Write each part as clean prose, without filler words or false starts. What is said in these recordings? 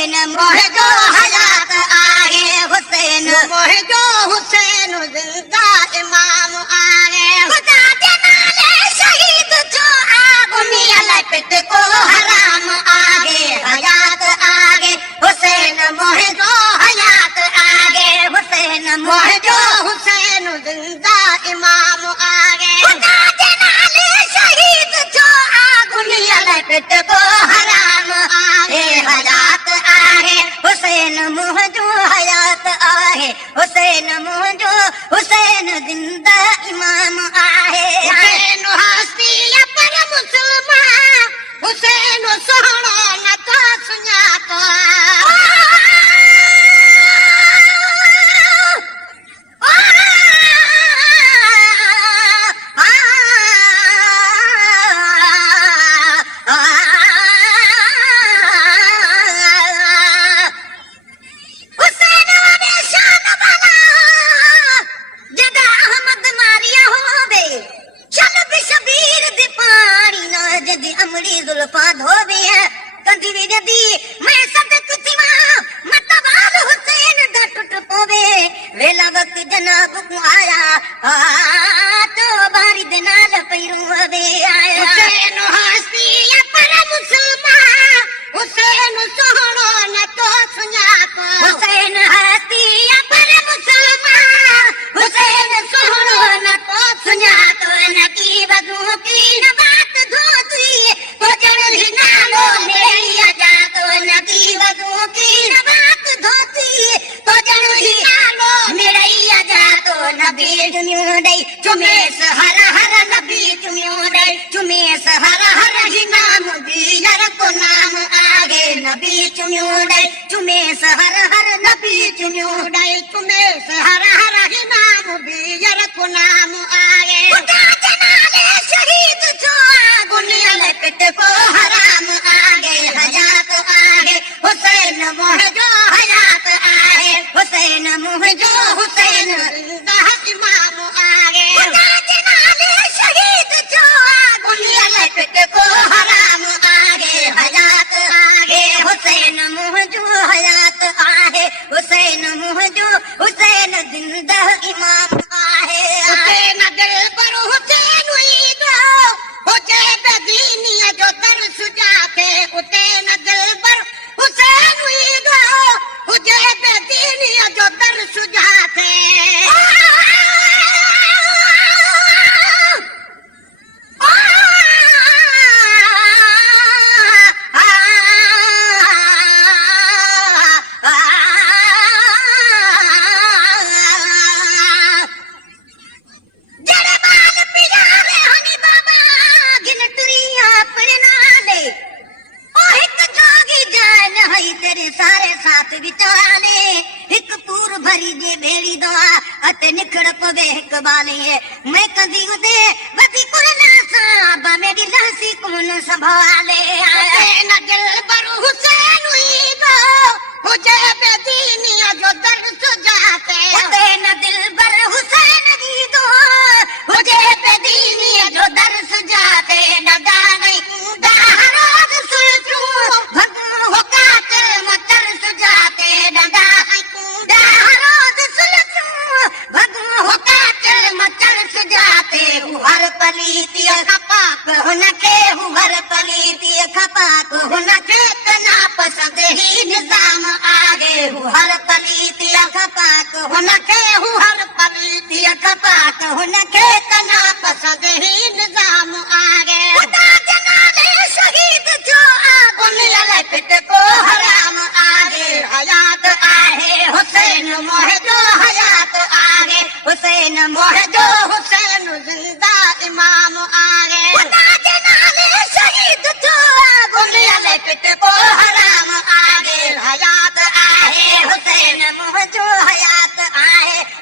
हुसैन मोह जो हयात आहे हुसैन मोह जो हुसैन जिंदा इमाम आहे खुदा के नाले शहीद जो दुनिया लाइ पिट को हराम आहे हयात आहे हुसैन मोह जो हयात आहे हुसैन मोह जो हुसैन जिंदा इमाम आहे खुदा के नाले शहीद जो दुनिया लाइ पिट को हराम आहे हयात आहे हुसैन मोह जो हयात आहे हुसैन मोह जो हुसैन जिंदा इमाम आहे हुसैन हस्ती पर मुसलमान हुसैन सोहणो न तो सुञातो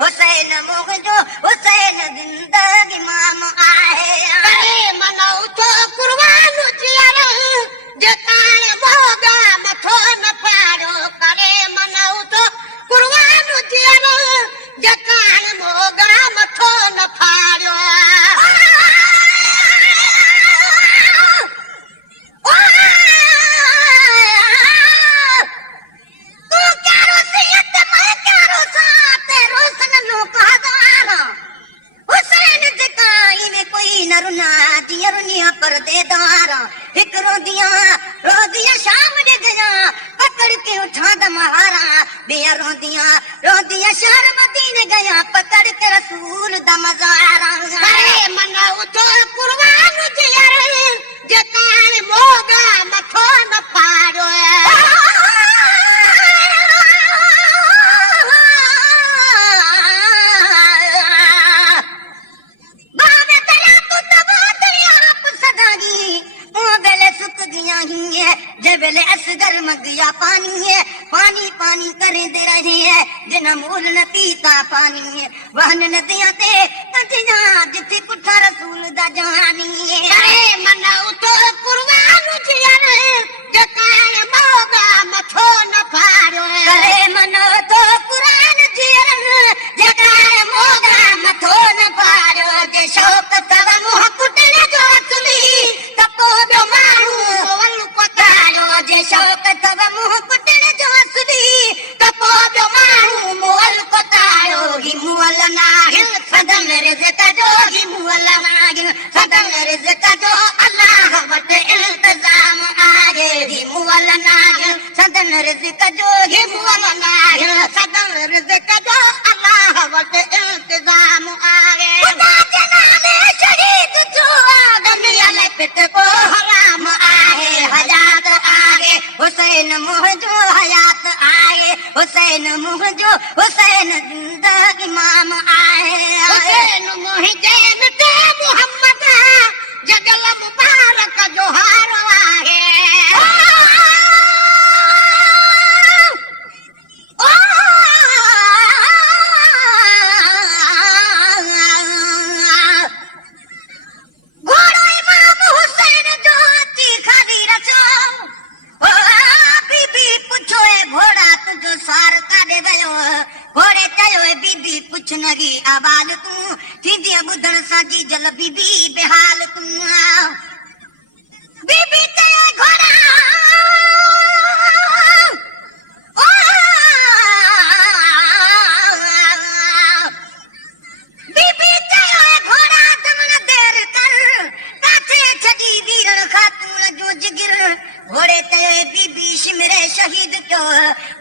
हुसैन मोह जो हुसैन जिंदा इमाम आहे रमज़ान करे मन उठो कुर्बान जियर जेकान मोगा मथो न पाड़ो बाबे तला तू तब दरिया सदागी ओ बेले सुख गया ही है जे बेले असगर मगिया पानी है पानी पानी करे दे रहे है जिन मूल न पीता पानी है वहन नदियां ते कटिया जिथे कुठा रसूल दा जहानी है करे मन उठो कुर्बान जियर जकाए मोगा मथो न फाड़ो करे मन उठो कुरान जियर जकाए मोगा मथो न फाड़ो जे शौक तव मुह कुटने जो असली तपो बो मारू वल पतायो जे शौक तव मुह कुटने जो असली तपो बो मारू मोल पतायो ही मोल नाहिल सदन रिज़्क़ जो ही मोल नाहिल सदन रिज़्क़ जो अल्लाह वट इल्तिज़ाम आहे ही मोल नाहिल सदन रिज़्क़ जो ही मोल नाहिल सदन रिज़्क़ जो अल्लाह वट इल्तिज़ाम आहे खुदा के नाले शहीद जो दुनिया में पिट को हराम आहे हयात आहे हुसैन मुझो हयात आहे हुसैन मुझो हुसैन जिंदा इमाम आहे हुसैन मुझे मिटे मोहम्मद जगल मुबारक जो हारो आहे घोड़ो इमाम हुसैन जो तीखा दी रचो बीबी पुछो घोड़ा तुझो सार काॾे वियो घोड़े चयो बीबी पुछ नगी आवाज तूं थींदी ॿुधण सां जी जल बीबी बेहाल तूं बीबी चयो घोड़ा बीबी चयो घोड़ा दमन देर कर काथे छजी वीरण खातून जो जिगिर घोड़े चयो बीबी शिमरे शहीद क्यो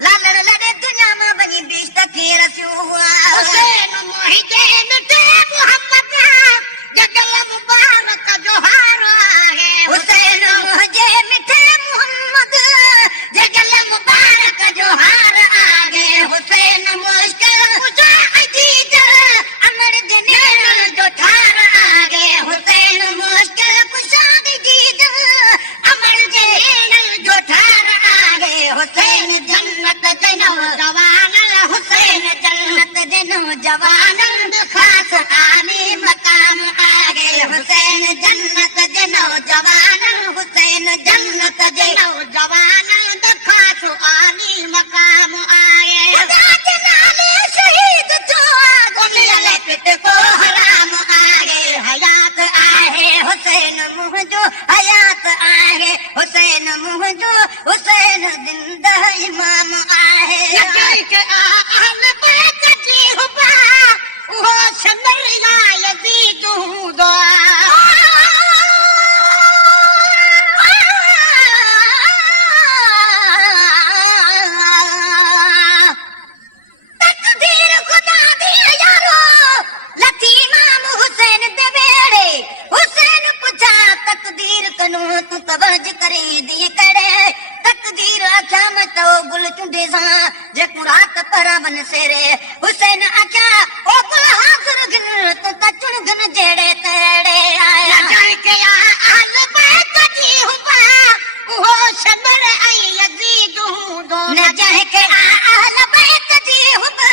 लालण लड़े दुनिया में बनी बीस थे रसियो हुसैन मुझे मिटे मोहम्मद जगल मुबारक जो हारो आहे हुसैन मुझे मिटे मोहम्मद जगल मुबारक जो हार आहे हुसैन मुश्किल कुछा अजीज अमर जनेर जो ठार आहे हुसैन मुश्किल कुछा अजीज अमर जनेर जो ठार आहे हुसैन जन्नत जनो जवान हुसैन जन्नत जनो जवान खास आने मकाम आगे हुसैन जन्नत जनो जवान हुसैन जन्नत जनो जवान खास आने मकाम आए खुदा के नाले शहीद जो दुनिया में पिट को हराम आए हयात आहे हुसैन मुझो हयात आहे हुसैन मुझो हुसैन जिंदा इमाम आहे के अहल बैत जी हुबा वो शमरिया यजीद दुआ तकदीर खुदा दी यारो लथी इमाम हुसैन दे वेड़े हुसैन पुछा तकदीर कनो तू तवज करे दी करे तकदीर आख्या मैं तो गुल चुंडे सा जे कुरात परा बन सेरे हुसैन आख्या ओ गुल हाजिर गिन तो तचुन गन जेड़े तेड़े आया जाय के अहल बैत जी हुबा वो शबर आई यजीद दो न जाय के अहल बैत जी हुबा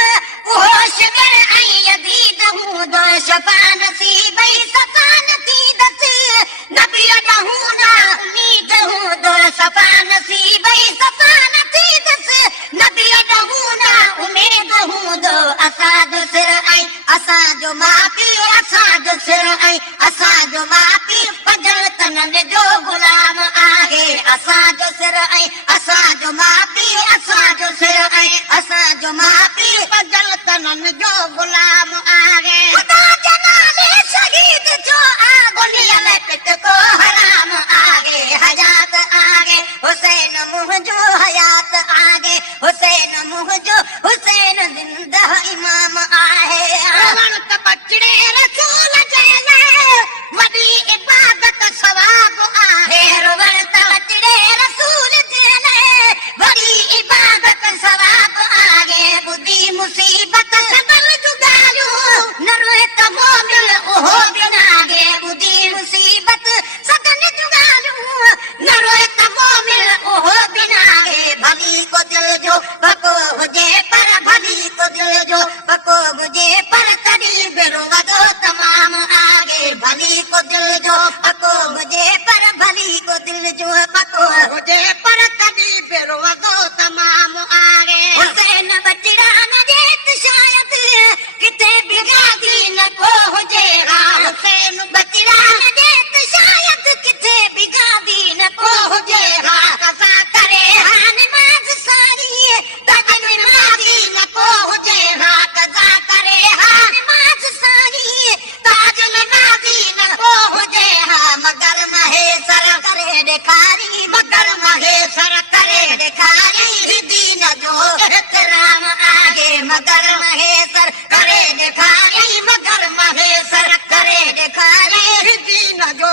वो शबर आई यजीद दो शफा नसीब सफा नसीबत नबी दहूना उम्मीद हूं दो सफा नसीब सफा नसीबत नबी दहूना उम्मीद हूं दो असाद सिर आई असा जो मापी असा जो सिर आई असा जो मापी पजल तनन जो गुलाम आहे असा जो सिर आई असा जो मापी असा जो सिर आई असा जो मापी पजल तनन जो गुलाम आहे खुदा के नाले शहीद जो दुनिया में पिट को हराम आगे हयात आगे हुसैन मुझो हयात आगे हुसैन मुझो हुसैन जिंदा इमाम आहे रवण कपचड़े महेश्वर करे ॾेखारी दीन जो एतराम आहे मगर महेश्वर करे ॾेखारी मगर महेश्वर करे ॾेखारी दीन जो